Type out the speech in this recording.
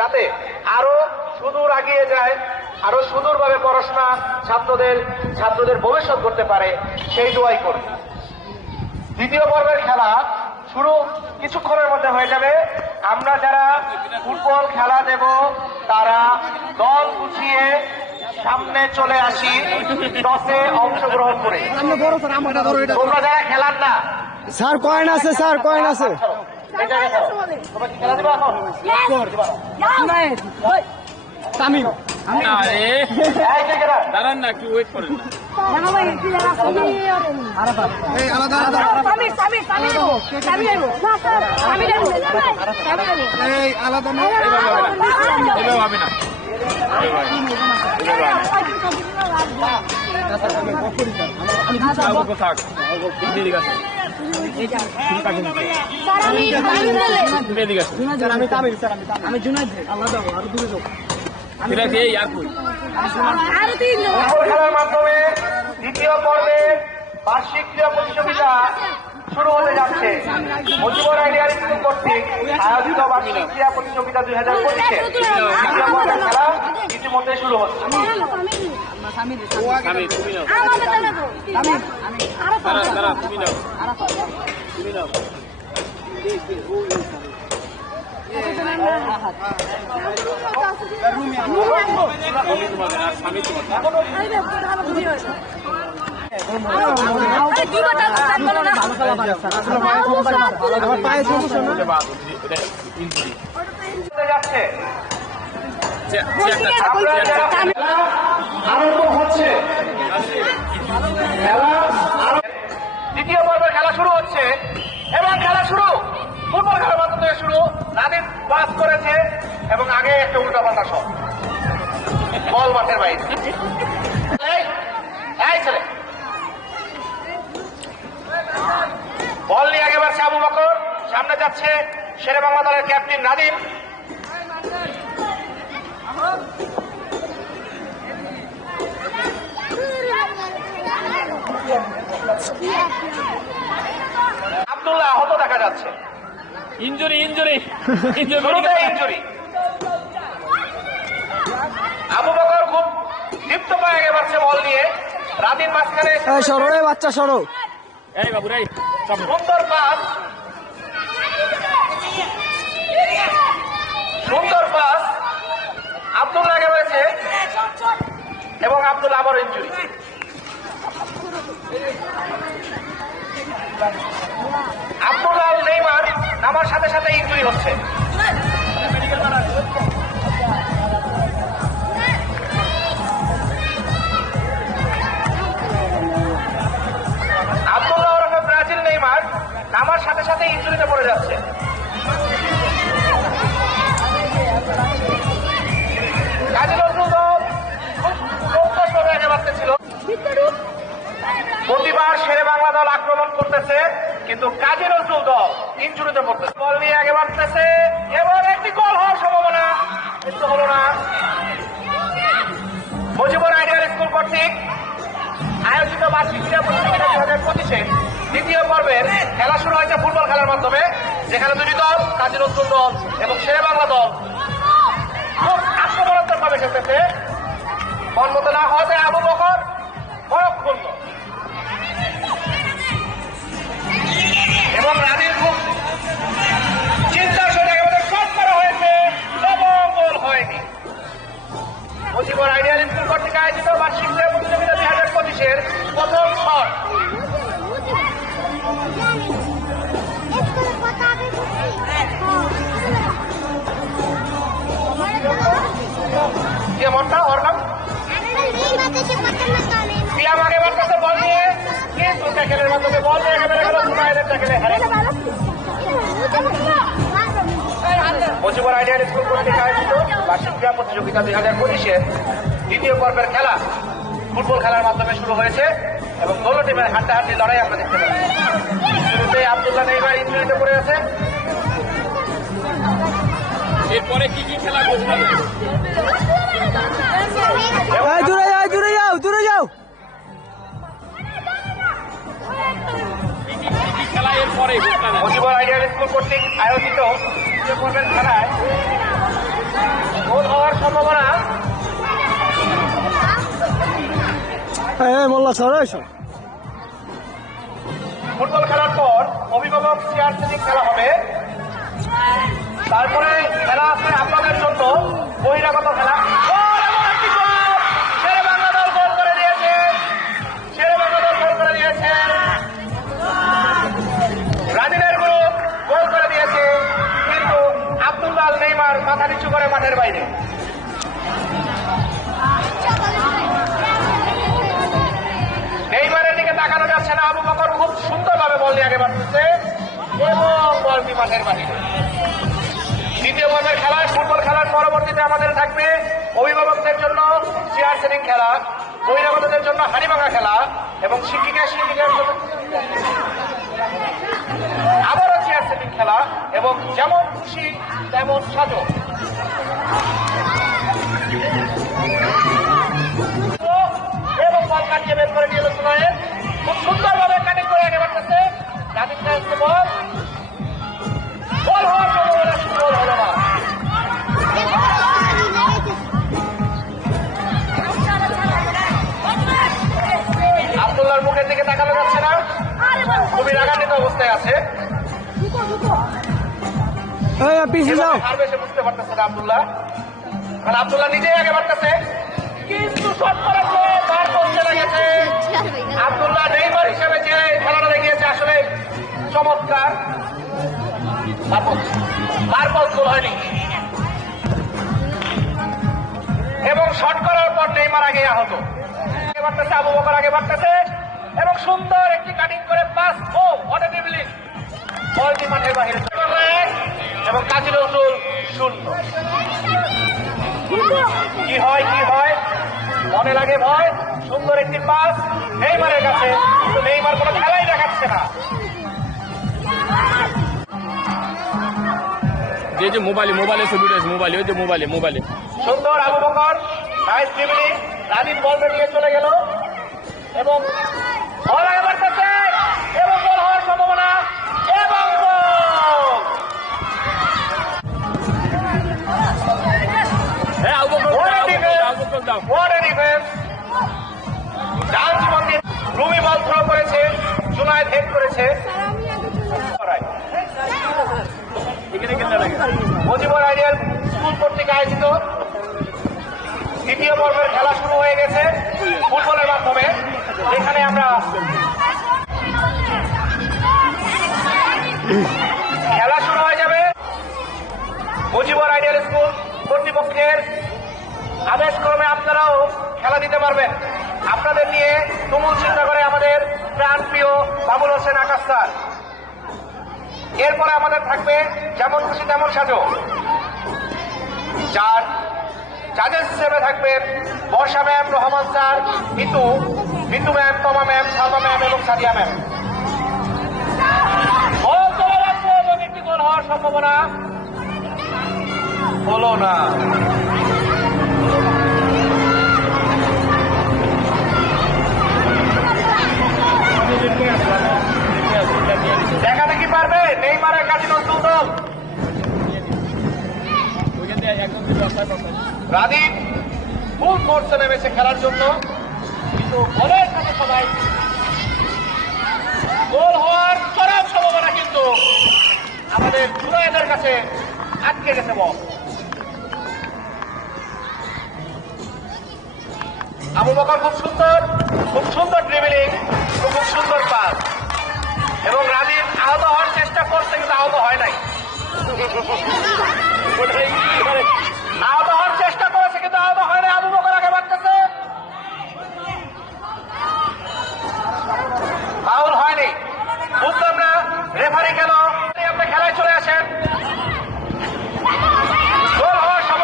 যাতে আরো সুদূর এগিয়ে যায়, আরো সুদূরভাবে পড়াশোনা ছাত্রদের ভবিষ্যৎ করতে পারে, সেই দোয়াই করি। দ্বিতীয় পর্বের খেলা শুরু কিছুক্ষণের মধ্যে হয়ে যাবে। আমরা যারা ফুটবল খেলা দেব তারা দল গুছিয়ে সামনে চলে আসি, টসে অংশগ্রহণ করে। তোমরা যারা খেলার না, স্যার কয়েন আছে, স্যার কয়েন আছে। তামিম দাঁড়ান না, একটু ওয়েট করেন না। এভাবে হবে না। আমি জুনাইদ আল্লাহ আরো দূরে যাবো। খেলার মাধ্যমে দ্বিতীয় পর্বে বার্ষিক ক্রীড়া প্রতিযোগিতা শুরু হতে যাচ্ছে। মুজিবুর আইডিয়াল স্কুল কর্তৃক আয়োজিত বার্ষিক ক্রীড়া প্রতিযোগিতা 2025 দ্বিতীয় পর্বের খেলা ইতিমধ্যে শুরু হচ্ছে। আরম্ভ হচ্ছে দ্বিতীয় পর্বের খেলা শুরু হচ্ছে এবং খেলা শুরু ফুটবল খেলার মাধ্যমে শুরু। নাদিম পাস করেছে এবং আগে একটা উল্টা পাল্টা শট, বল মাঠের বাইরে। ছেলে বল নিয়ে আগে বাড়ছে আবু বকর, সামনে যাচ্ছে শেরে বাংলা দলের ক্যাপ্টেন নাদিম। আব্দুল্লাহ আহত দেখা যাচ্ছে, injury injury injury. Abu Bakar খুব দীপ্ত পায়ে গেছে বল নিয়ে, রাদিন মাঝখানে সরো রে বাচ্চা সরো। এই বাবু রাই সুন্দর পাস, সুন্দর পাস আব্দুল্লাহ রয়েছে এবং আব্দুল্লাহ আবার ইনজুরি। আব্দুল্লাহ নেইমার নামার সাথে সাথে ইনজুরি হচ্ছে। আব্দুল্লাহ ওরফে ব্রাজিল নেইমার নামার সাথে সাথে ইনজুরিতে পড়ে যাচ্ছে। কাজী নজরুল দল খুব চৌকসভাবে আগে বাড়তেছিল। প্রতিবার শেরে বাংলা দল আক্রমণ করতেছে, কিন্তু কাজী নজরুল দল ইনজুরিতে পড়তেছে। বল নিয়ে আগে বাড়তেছে এবং একটি গোল হওয়ার সম্ভাবনা, কিন্তু হলো না। মুজিবুর আইডিয়াল স্কুল কর্তৃক আয়োজিত বার্ষিক ক্রীড়া প্রতিযোগিতা 2025 দ্বিতীয় পর্বের খেলা শুরু হয়েছে ফুটবল খেলার মাধ্যমে, যেখানে দুটি দল কাজী নজরুল দল এবং শেরে বাংলা দল খুব আক্রমণাত্মক ভাবে খেলতেছে। বল মতো না হওয়াতে আবু বকর মরক্ষুণ্ণ এবং রাদির খুব চিন্তার সঙ্গে একেবারে শট করা হয়েছে এবং গোল হয়নি। মুজিবুর আইডিয়াল স্কুল কর্তৃক আয়োজিত বার্ষিক ক্রীড়া প্রতিযোগিতা 2025 প্রথম শট। মনটা ওর নাম পিয়াম আগে বাড়তেছে বল নিয়ে, কিন্তু ট্যাকেলের মাধ্যমে বল নিয়ে একেবারে গেল সুমাইলের ট্যাকেলে হারে। মুজিবুর আইডিয়াল স্কুল কর্তৃক আয়োজিত বার্ষিক ক্রীড়া প্রতিযোগিতা 2025 দ্বিতীয় পর্বের খেলা ফুটবল খেলার মাধ্যমে শুরু হয়েছে এবং দোনো টিমের হাড্ডাহাড্ডি লড়াই আমরা দেখতে পাচ্ছি। শুরুতে আব্দুল্লাহ নেইমার ইনজুরিতে পড়ে আছে। এরপরে কি কি খেলা ঘোষণা করবে? দূরে যাও দূরে যাও। খেলা এরপরে মুজিবুর আইডিয়াল স্কুল কর্তৃক আয়োজিত দ্বিতীয় পর্বের খেলায় এই মোল্লা সরো এসো। ফুটবল খেলার পর অভিভাবক চেয়ার সিটিং খেলা হবে। তারপরে খেলা আছে আপনাদের জন্য বহিরাগত খেলা। গোল এবং একটি গোল! শেরে বাংলা দল গোল করে দিয়েছে। শেরে বাংলা দল গোল করে দিয়েছে। ব্রাজিলের গ্রুপ গোল করে দিয়েছে, কিন্তু আব্দুল্লাহ আল নেইমার মাথা নিচু করে মাঠের বাইরে। নেইমারের দিকে তাকানো যাচ্ছে না। আবু বকর খুব সুন্দরভাবে বল নিয়ে আগে বাড়তেছে এবং বলটি মাঠের বাইরে। দ্বিতীয় পর্বের খেলায় ফুটবল খেলার পরবর্তীতে আমাদের থাকবে অভিভাবকদের জন্য চেয়ার সেটিং খেলা, বহিরাগতদের জন্য হাড়িভাঙা খেলা এবং শিক্ষিকার জন্য আবারও চেয়ার সেটিং খেলা এবং যেমন খুশি তেমন সাজো। এবং বল কাটিয়ে বের করে নিয়ে এলো। খুব সুন্দরভাবে কাটিং করে আগে বাড়তেছে। বল বল হওয়ার সম্ভাবনা, গোল হলো না। আব্দুল্লাহর মুখের দিকে তাকানো যাচ্ছে না, খুবই রাগান্বিত অবস্থায় আছে। এই পিছিয়ে যাও। হার বেশি বুঝতে পারতেছে না আব্দুল্লাহ, কারণ আব্দুল্লাহ নিজেই আগে বাড়তেছে, কিন্তু শট করার পরে বার করতে লেগেছে। আব্দুল্লাহ নেইমার হিসেবে যে খেলাটা দেখিয়েছে আসলে চমৎকার। মারপল গোল হয়নি এবং শট করার পর নেইমার আগে আহত। আগে বাড়তেছে, আবু বকর আগে বাড়তেছে এবং সুন্দর একটি কাটিং করে pass. Oh what a dribbling! বলটি মাঠের বাইরে এবং কাজী নজরুল 0। কি হয় কি হয়, মনে লাগে ভয়। সুন্দর একটি পাস নেইমারের কাছে, কিন্তু নেইমার কোনো খেলাই দেখাচ্ছে না। যে মোবাইলে ছবিটা আছে, মোবাইলে ওই যে মোবাইলে সুন্দর আবু বকর নাইস ড্রিবলিং। রাজীব বল নিয়ে চলে গেল এবং বল আগে বাড়তেছে এবং গোল হওয়ার সম্ভাবনা এবং গোল! হ্যাঁ আবু বকর What a দাও, defense! আবু বকর দাও। What a defense! ডান জীবন দিয়ে রুমি বল থ্রো করেছে, জুনায়েদ হেড করেছে। এখানে খেলতে লাগে। মুজিবুর আইডিয়াল স্কুল কর্তৃক আয়োজিত দ্বিতীয় পর্বের খেলা শুরু হয়ে গেছে ফুটবলের মাধ্যমে, যেখানে আমরা খেলা শুরু হয়ে যাবে। মুজিবুর আইডিয়াল স্কুল কর্তৃপক্ষের আদেশক্রমে আপনারাও খেলা দিতে পারবেন। আপনাদের নিয়ে তুমুল চিন্তা করে আমাদের প্রাণপ্রিয় বাবুল হোসেন আকাশ স্যার। এরপরে আমাদের থাকবে যেমন খুশি তেমন সাজো, যার জাজেস হিসেবে থাকবেন Barsha ma'am, Rahman sir, Mitu ma'am, Toma ma'am, Salma ma'am এবং সাদিয়া ম্যাম। গোল চলে যাচ্ছে এবং একটি গোল হওয়ার সম্ভাবনা হলো না। দেখাতে কি পারবে নেইমারের কাছে নতুন দল? রাজীব ফুল ফোর্সে নেমেছে খেলার জন্য, কিন্তু গোলের সাথে সবাই গোল হওয়ার চরম সম্ভাবনা, কিন্তু আমাদের জুনায়েদের কাছে আটকে গেছে বল। আবু বকর খুব সুন্দর ড্রিবলিং, খুব সুন্দর পাস এবং রাজীব আহত হওয়ার চেষ্টা করছে, কিন্তু আহত হয় নাই।